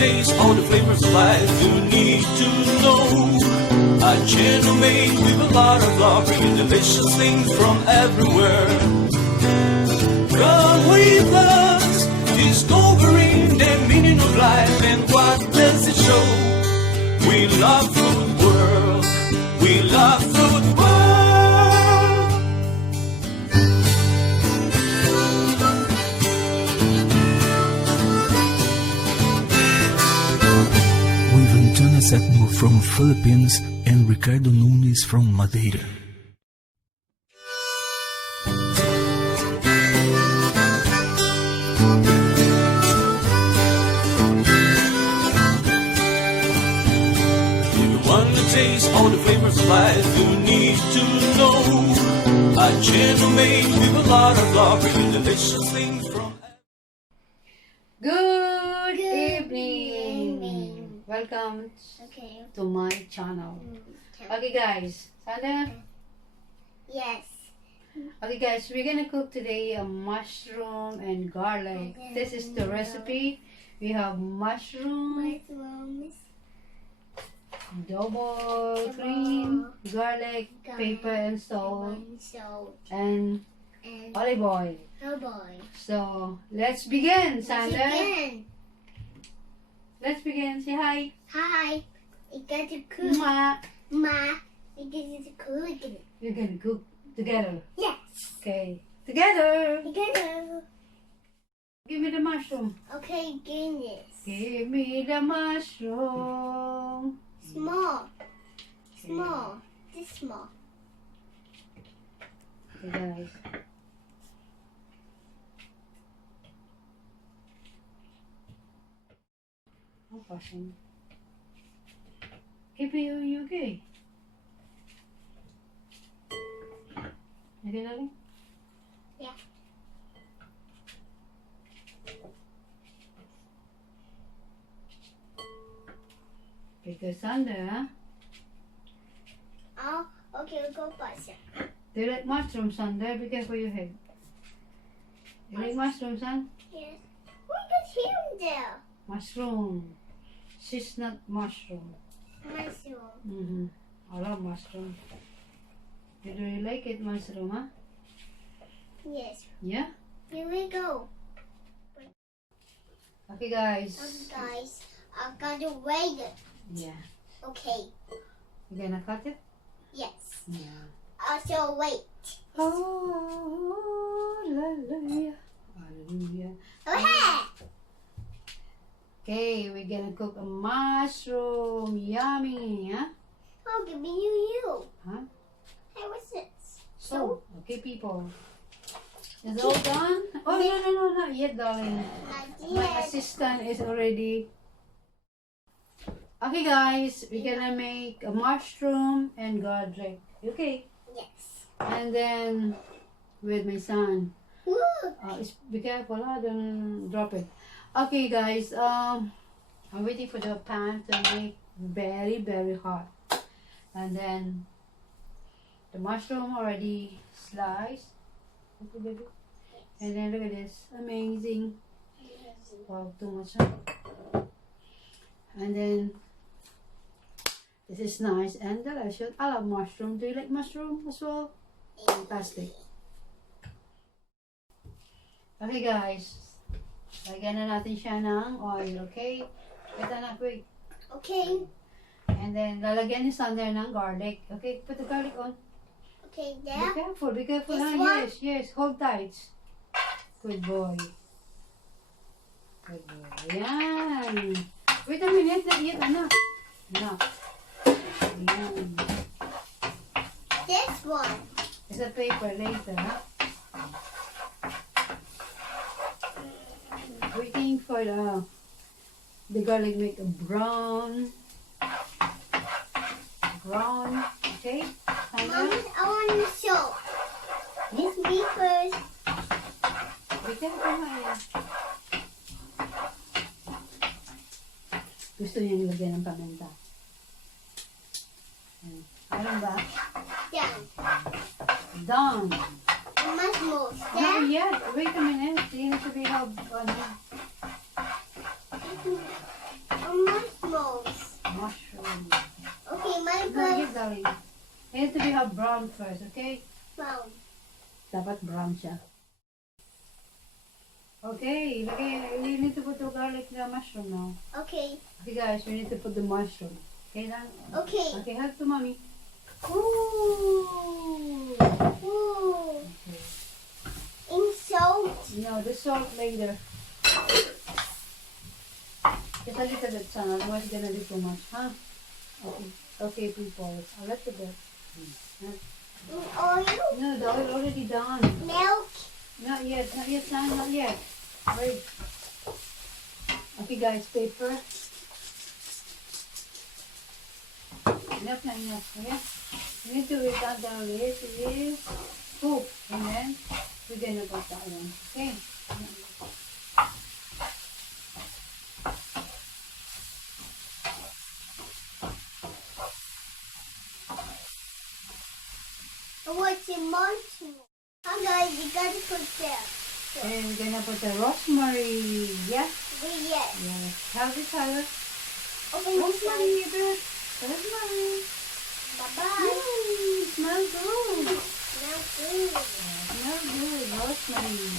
taste all the flavors of life you need to know. A channel made with a lot of love, bringing delicious things from everywhere. Come with us, discovering the meaning of life and what does it show. We love food world, we love food world. With Antonia Septimo from Philippines and Ricardo Nunes from Madeira. Taste all the flavors of life you need to know. A channel made with a lot of love, bringing delicious things from. Good evening. Welcome to my channel. Okay guys, Xander? Yes. Okay guys, we're gonna cook today a mushroom and garlic. This is the recipe. We have mushrooms, double cream, garlic, pepper and salt, and olive oil. So let's begin, Xander. Let's begin. Say hi. Hi. You got to cook. Ma. You get to cook. We're gonna cook together. Yes. Okay. Together. Together. Give me the mushroom. Okay, goodness. Give me the mushroom. Small. Small. This small. Okay, guys. I'm washing. Keep it, you okay? Okay, darling? Yeah. Because Xander, huh? Oh, okay, we'll go first. Do you like mushrooms, Xander? Be careful your head. You like mushrooms, son? Yes. We got him there. Mushroom. She's not mushroom. Mushroom. I love mushroom. Do you like it, mushroom, huh? Yes. Yeah? Here we go. Okay, guys. Okay, guys. I gotta wait it. Yeah. Okay. You gonna cut it? Yes. Yeah. Also wait. Hallelujah. Hallelujah. Okay. Okay, we're gonna cook a mushroom. Yummy, huh? I'll give you. Huh? Hey, what's this? So, okay, people. Is it all done? Oh, no, not yet, darling. Not My yet. assistant is already. Okay, guys, we're gonna make a mushroom and garlic. Okay, Yes. and then with my son. Woo. Be careful, don't drop it. Okay, guys. I'm waiting for the pan to make very hot, and then the mushroom already sliced. Okay, baby. And then look at this, amazing. Wow, too much. Huh? And then this is nice and delicious. I love mushroom. Do you like mushroom as well? Fantastic. Okay guys, lagyan na natin siya ng oil, okay? Ito na, quick. Okay. And then lalagyan ni Xander ng garlic. Okay, put the garlic on. Okay, Be there. careful, This huh? one? Yes, hold tight. Good boy. Good boy. Yan. Wait a minute, not yet, anak. Anak. Yan. This one. It's a paper later, huh? Waiting for the garlic make a brown, okay? Mommy, I want to show. It's me first. Be careful, Maya. Gusto niya nilagyan ng paminta. Meron ba? Yeah. Done. Much more. Not yet. Wait a minute. You have to be semos. Mushroom. Okay, my No, blood yes, darling. It needs to be have brown first, okay? brown. Dapat brown siya. Okay, we need to put the garlic the mushroom now. Okay, Okay guys, we need to put the mushroom. Okay lang? okay. Okay, hug to mommy. Ooh. Ooh. Okay. In salt. No, the salt later. Just a little bit, son. Otherwise it's gonna be too much, huh? Okay. Okay, people. A little bit. In oil. No, the oil already done. Milk. Not yet, son, not yet. Wait. Okay guys, paper. Enough na enough, okay? You need to wait until this is cooked. And then, we're gonna put that one, okay? What's in mountain? Oh guys, you gotta put there. And we're gonna put the rosemary, yeah? Yes. Yeah. How's it, Tyler? Open this one. Rosemary, good. Rosemary. Bye-bye. Smell good. Now good. Smell good, rosemary.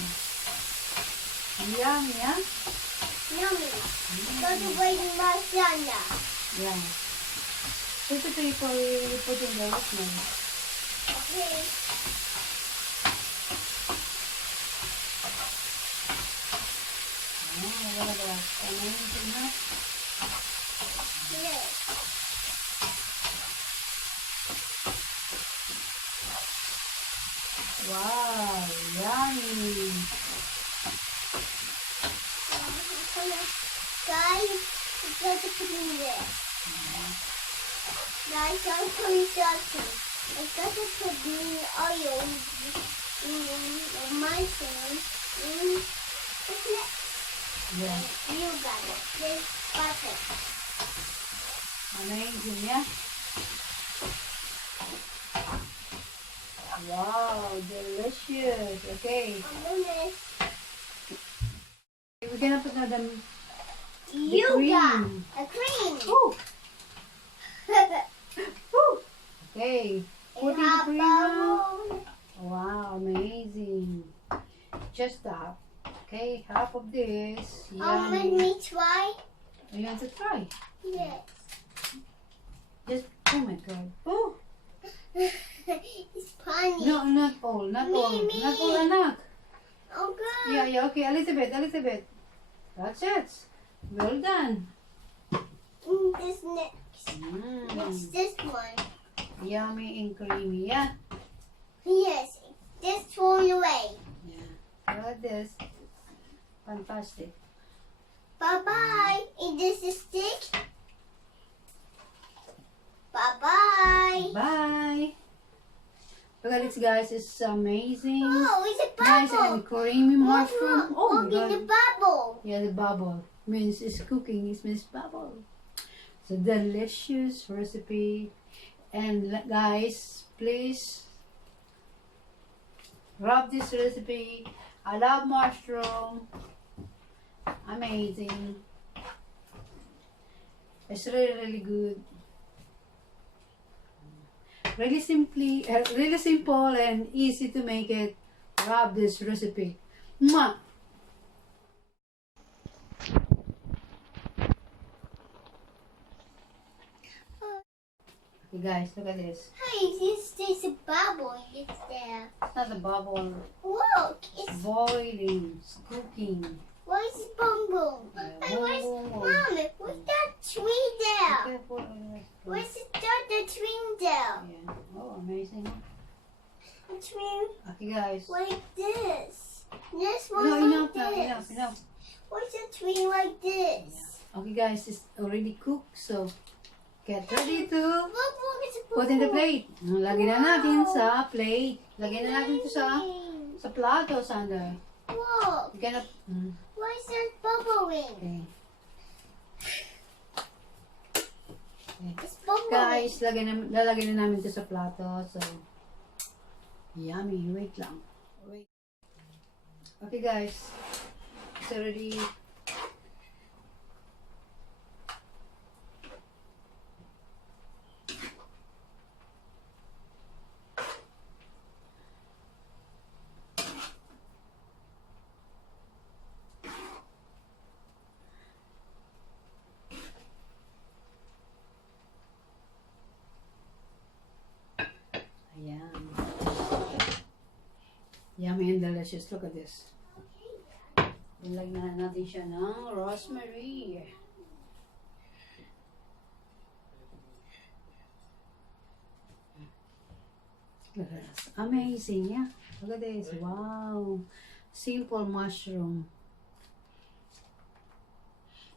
Yum, yeah? Yummy. Go to wait in Marciana. Yeah. So ito people, we put in the rosemary. Okay. Oh, wala ba? Amazing, ha? Yes. Wow, yummy. Guys, you gotta put in there. Guys, I'm putting something. I gotta put the oil in my phone. What's next? Yeah. You got it. This butter. Amazing, yeah? Wow, delicious. Okay. Goodness. We're gonna put now the You cream. got a cream. Woo! Woo! Okay. Put in the cream now. Wow, amazing. Just half. Okay, half of this. Let Yummy. me try. You want to try? Yes. Just, oh my god. Oh! It's funny. No, not all. Not Me, all. me. Not all, anak. Oh, good. Yeah, yeah, okay. A little bit, a little bit. That's it. Well done. This next. Mm. What's this one? Yummy and creamy, yeah? Yes. This thrown away. Yeah. Look at this. Fantastic. Bye-bye. Is this a stick? Bye-bye. Bye. Look at this, guys. It's amazing. Oh, it's a Nice bubble. and creamy mushroom. Oh my Look in the god. bubble. Yeah, the bubble. Means it's cooking. It means bubble. So delicious recipe. And guys, please grab this recipe. I love mushroom. Amazing. It's really, really good. Really simple and easy to make it. Grab this recipe. Mwah! Okay guys, look at this. Hey, there's a bubble. It's there. It's not a bubble. Look, it's Boiling. It's cooking. where's the bubble? Yeah, Hey, where's boom, boom. Mom? Where's that tree there? Careful. Where's the tree there? Yeah. Oh, amazing. A tree Okay guys. like this. This one No, like enough this. now, enough. Where's a tree like this? Okay guys, it's already cooked, so get ready to Bubble, it's a put in the bubble. plate. Lagyan na natin sa plate. Lagyan na natin ito sa plato, Xander. Look, You're gonna... why is that bubbling? Okay. It's bubbling. Guys, lalagyan na namin ito sa plato. So, yummy. Wait lang. Wait. Okay guys. It's already Yummy and delicious. Look at this. Ilagyan natin siya ng rosemary. Look at this. Amazing, yeah. Look at this. Wow. Simple mushroom.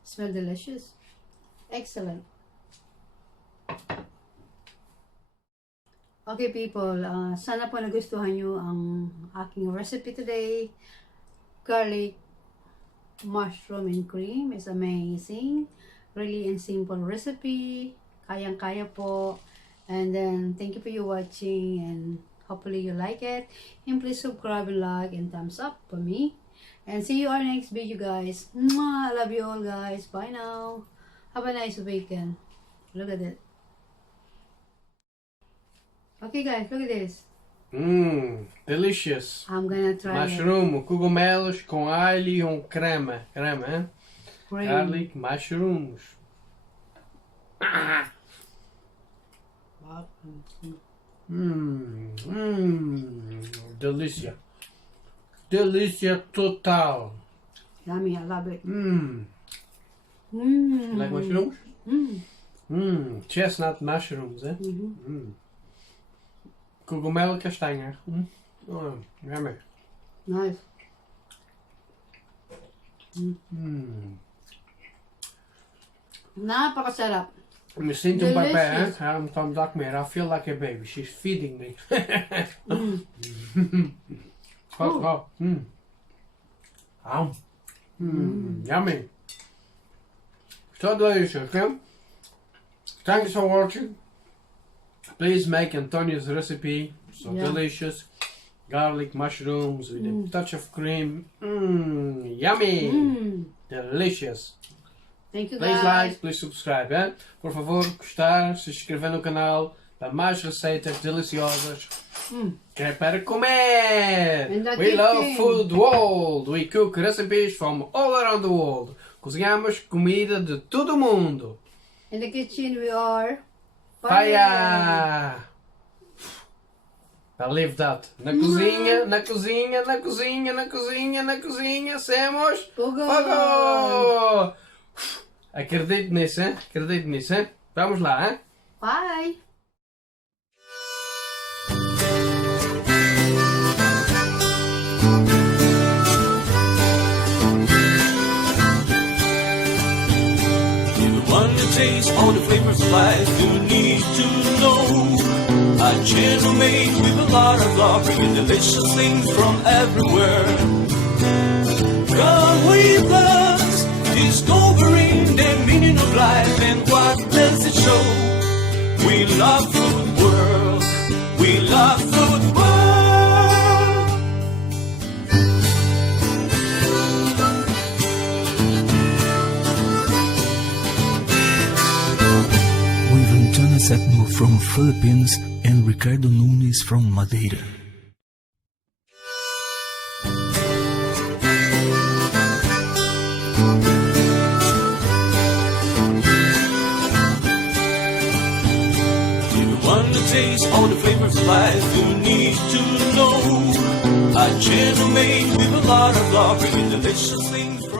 Smell delicious. Excellent. Okay people, sana po nagustuhan nyo ang aking recipe today. Garlic mushroom and cream is amazing. Really and simple recipe. Kayang-kaya po. And then, thank you for your watching and hopefully you like it. And please subscribe and like and thumbs up for me. And see you on next video guys. Mwah! I love you all guys. Bye now. Have a nice weekend. Look at it. Okay guys, look at this. Delicious. I'm gonna try Mushroom, cogumelos com alho e crema. Crema, hein? Cream. Garlic, mushrooms. Delícia. Delícia total. Yummy, I love it. Like mushrooms? Chestnut mushrooms, eh? Cogumelo castanha. Yummy. Nice. Napakasarap. Me sinto um bebê, hein? Delicious. I'm Tom Duckman. I feel like a baby. She's feeding me. Yummy. So delicious, okay? Thanks for watching. Please make Antonia's recipe. So Yeah. delicious. Garlic mushrooms with a touch of cream. Yummy. Delicious. Thank you Please guys. like, please subscribe, hein? Por favor, gostar, se inscrever no canal para mais receitas deliciosas que é para comer. And the We love kitchen. food world. We cook recipes from all around the world. Cozinhamos comida de todo o mundo. In the kitchen we are Fire! I live that. Na cozinha, na cozinha, na cozinha, na cozinha, na cozinha, semos Fogo! fogo! Acredito nisso, hein? Acredito nisso, hein? Vamos lá, hein? Bye! If you want to taste all the flavors of life, you need to know a channel made with a lot of love, bringing delicious things from everywhere. Come with us, discovering the meaning of life and what does it show. We love food world, we love food world. With Antonia Septimo from Philippines and Ricardo Nunes from Madeira. If you want to taste all the flavors of life, you need to know a channel made with a lot of love, bringing delicious things from